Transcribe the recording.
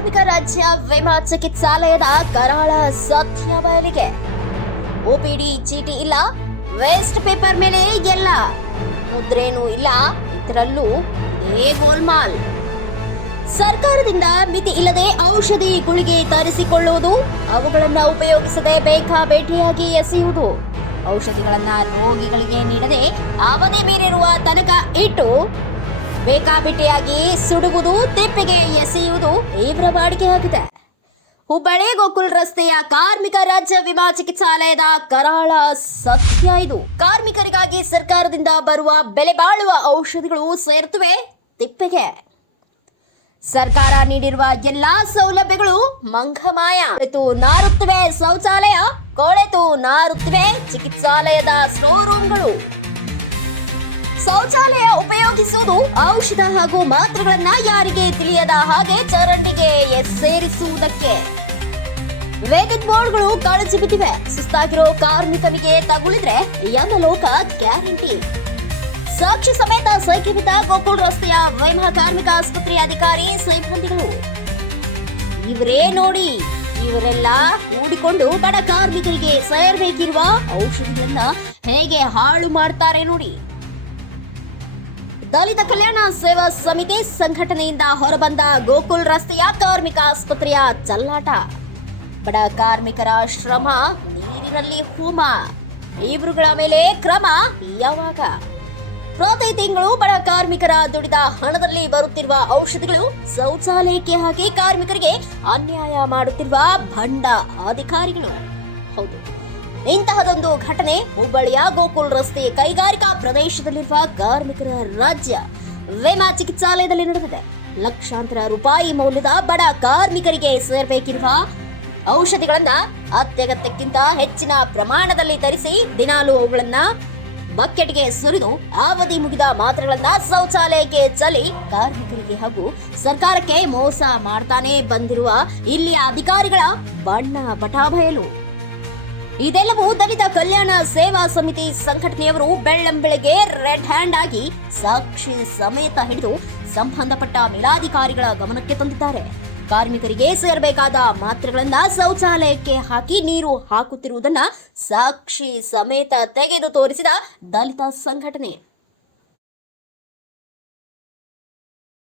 ಕಾರ್ಮಿಕ ರಾಜ್ಯ ವಿಮಾ ಚಿಕಿತ್ಸಾಲಯದ ಕರಾಳ ಸತ್ಯ ಬಯಲಿಗೆ. ಓಪಿಡಿ ಚೀಟಿ ಇಲ್ಲ, ವೇಸ್ಟ್ ಪೇಪರ್ ಮೇಲೆ ಎಲ್ಲ, ಮುದ್ರೇನೂ ಇಲ್ಲ, ಇದರಲ್ಲೂ ಗೋಲ್ಮಾಲ್. ಸರ್ಕಾರದಿಂದ ಮಿತಿ ಇಲ್ಲದೆ ಔಷಧಿ ಗುಳಿಗೆ ತರಿಸಿಕೊಳ್ಳುವುದು, ಅವುಗಳನ್ನು ಉಪಯೋಗಿಸದೆ ಬೇಕಾಬೇಟಿಯಾಗಿ ಎಸೆಯುವುದು, ಔಷಧಿಗಳನ್ನ ರೋಗಿಗಳಿಗೆ ನೀಡದೆ ಅವಧಿ ಮೀರಿರುವ ತನಕ ಇಟ್ಟು ಬೇಕಾಬಿಟ್ಟಿಯಾಗಿ ಸುಡುವುದು, ತಿಪ್ಪಿಗೆ ಎಸೆಯುವುದು ತೀವ್ರ ವಾಡಿಕೆಯಾಗಿದೆ. ಹುಬ್ಬಳ್ಳಿ ಗೋಕುಲ್ ರಸ್ತೆಯ ಕಾರ್ಮಿಕ ರಾಜ್ಯ ವಿಮಾ ಚಿಕಿತ್ಸಾಲಯದ ಕರಾಳ ಸತ್ಯ ಇದು. ಕಾರ್ಮಿಕರಿಗಾಗಿ ಸರ್ಕಾರದಿಂದ ಬರುವ ಬೆಲೆ ಬಾಳುವ ಔಷಧಿಗಳು ಸೇರುತ್ತವೆ ತಿಪ್ಪೆಗೆ. ಸರ್ಕಾರ ನೀಡಿರುವ ಎಲ್ಲಾ ಸೌಲಭ್ಯಗಳು ಮಂಗಮಾಯ. ಕೊಳೆತು ನಾರುತ್ತವೆ ಶೌಚಾಲಯ, ಕೊಳೆತು ನಾರುತ್ತವೆ ಚಿಕಿತ್ಸಾಲಯದ ಸ್ಟೋರ್ ರೂಮ್ಗಳು. ಶೌಚಾಲಯ ಉಪಯೋಗಿಸುವುದು, ಔಷಧ ಹಾಗೂ ಮಾತ್ರೆಗಳನ್ನ ಯಾರಿಗೆ ತಿಳಿಯದ ಹಾಗೆ ಚರಂಡಿಗೆ ಸೇರಿಸುವುದಕ್ಕೆ. ವಿದ್ಯುತ್ ಬೋರ್ಡ್ಗಳು ಕಾಳಜಿ ಬಿದ್ದಿವೆ. ಸುಸ್ತಾಗಿರೋ ಕಾರ್ಮಿಕನಿಗೆ ತಗುಲಿದ್ರೆ ಯಮಲೋಕ ಗ್ಯಾರಂಟಿ. ಸಾಕ್ಷಿ ಸಮೇತ ಸೈಕಿ ಬಿದ್ದ ಗೋಕುಲ್ ರಸ್ತೆಯ ವಿಮಾ ಕಾರ್ಮಿಕ ಆಸ್ಪತ್ರೆಯ ಅಧಿಕಾರಿ ಸಿಬ್ಬಂದಿಗಳು. ಇವರೇ ನೋಡಿ, ಇವರೆಲ್ಲ ಕೂಡಿಕೊಂಡು ಬಡ ಕಾರ್ಮಿಕರಿಗೆ ಸೇರಬೇಕಿರುವ ಔಷಧಿಗಳನ್ನ ಹೇಗೆ ಹಾಳು ಮಾಡ್ತಾರೆ ನೋಡಿ. ದಲಿತ ಕಲ್ಯಾಣ ಸೇವಾ ಸಮಿತಿ ಸಂಘಟನೆಯಿಂದ ಹೊರಬಂದ ಗೋಕುಲ್ ರಸ್ತೆಯ ಕಾರ್ಮಿಕ ಆಸ್ಪತ್ರೆಯ ಚಲ್ಲಾಟ. ಬಡ ಕಾರ್ಮಿಕರ ಶ್ರಮ ನೀರಿನಲ್ಲಿ ಹೋಮ. ಇವರುಗಳ ಮೇಲೆ ಕ್ರಮ ಯಾವಾಗ? ಪ್ರತಿ ತಿಂಗಳು ಬಡ ಕಾರ್ಮಿಕರ ದುಡಿದ ಹಣದಲ್ಲಿ ಬರುತ್ತಿರುವ ಔಷಧಿಗಳು ಶೌಚಾಲಯಕ್ಕೆ ಹಾಕಿ ಕಾರ್ಮಿಕರಿಗೆ ಅನ್ಯಾಯ ಮಾಡುತ್ತಿರುವ ಭಂಡ ಅಧಿಕಾರಿಗಳು. ಹೌದು, ಇಂತಹದೊಂದು ಘಟನೆ ಹುಬ್ಬಳ್ಳಿಯ ಗೋಕುಲ್ ರಸ್ತೆ ಕೈಗಾರಿಕಾ ಪ್ರದೇಶದಲ್ಲಿರುವ ಕಾರ್ಮಿಕರ ರಾಜ್ಯ ವಿಮಾ ಚಿಕಿತ್ಸಾಲಯದಲ್ಲಿ ನಡೆದಿದೆ. ಲಕ್ಷಾಂತರ ರೂಪಾಯಿ ಮೌಲ್ಯದ ಬಡ ಕಾರ್ಮಿಕರಿಗೆ ಸೇರಬೇಕಿರುವ ಔಷಧಿಗಳನ್ನ ಅತ್ಯಗತ್ಯಕ್ಕಿಂತ ಹೆಚ್ಚಿನ ಪ್ರಮಾಣದಲ್ಲಿ ತರಿಸಿ ದಿನಾಲೂ ಅವುಗಳನ್ನ ಬಕೆಟ್ಗೆ ಸುರಿದು ಅವಧಿ ಮುಗಿದ ಮಾತ್ರೆಗಳನ್ನ ಶೌಚಾಲಯಕ್ಕೆ ಚಲಿ ಕಾರ್ಮಿಕರಿಗೆ ಹಾಗೂ ಸರ್ಕಾರಕ್ಕೆ ಮೋಸ ಮಾಡ್ತಾನೆ ಬಂದಿರುವ ಇಲ್ಲಿಯ ಅಧಿಕಾರಿಗಳ ಬಣ್ಣ ಬಟಾಬಯಲು. ಇದೆಲ್ಲವೂ ದಲಿತ ಕಲ್ಯಾಣ ಸೇವಾ ಸಮಿತಿ ಸಂಘಟನೆಯವರು ಬೆಳ್ಳಂಬೆಳಗ್ಗೆ ರೆಡ್ ಹ್ಯಾಂಡ್ ಆಗಿ ಸಾಕ್ಷಿ ಸಮೇತ ಹಿಡಿದು ಸಂಬಂಧಪಟ್ಟ ಮೇಲಾಧಿಕಾರಿಗಳ ಗಮನಕ್ಕೆ ತಂದಿದ್ದಾರೆ. ಕಾರ್ಮಿಕರಿಗೆ ಸೇರಬೇಕಾದ ಮಾತ್ರೆಗಳನ್ನ ಶೌಚಾಲಯಕ್ಕೆ ಹಾಕಿ ನೀರು ಹಾಕುತ್ತಿರುವುದನ್ನ ಸಾಕ್ಷಿ ಸಮೇತ ತೆಗೆದು ತೋರಿಸಿದ ದಲಿತ ಸಂಘಟನೆ.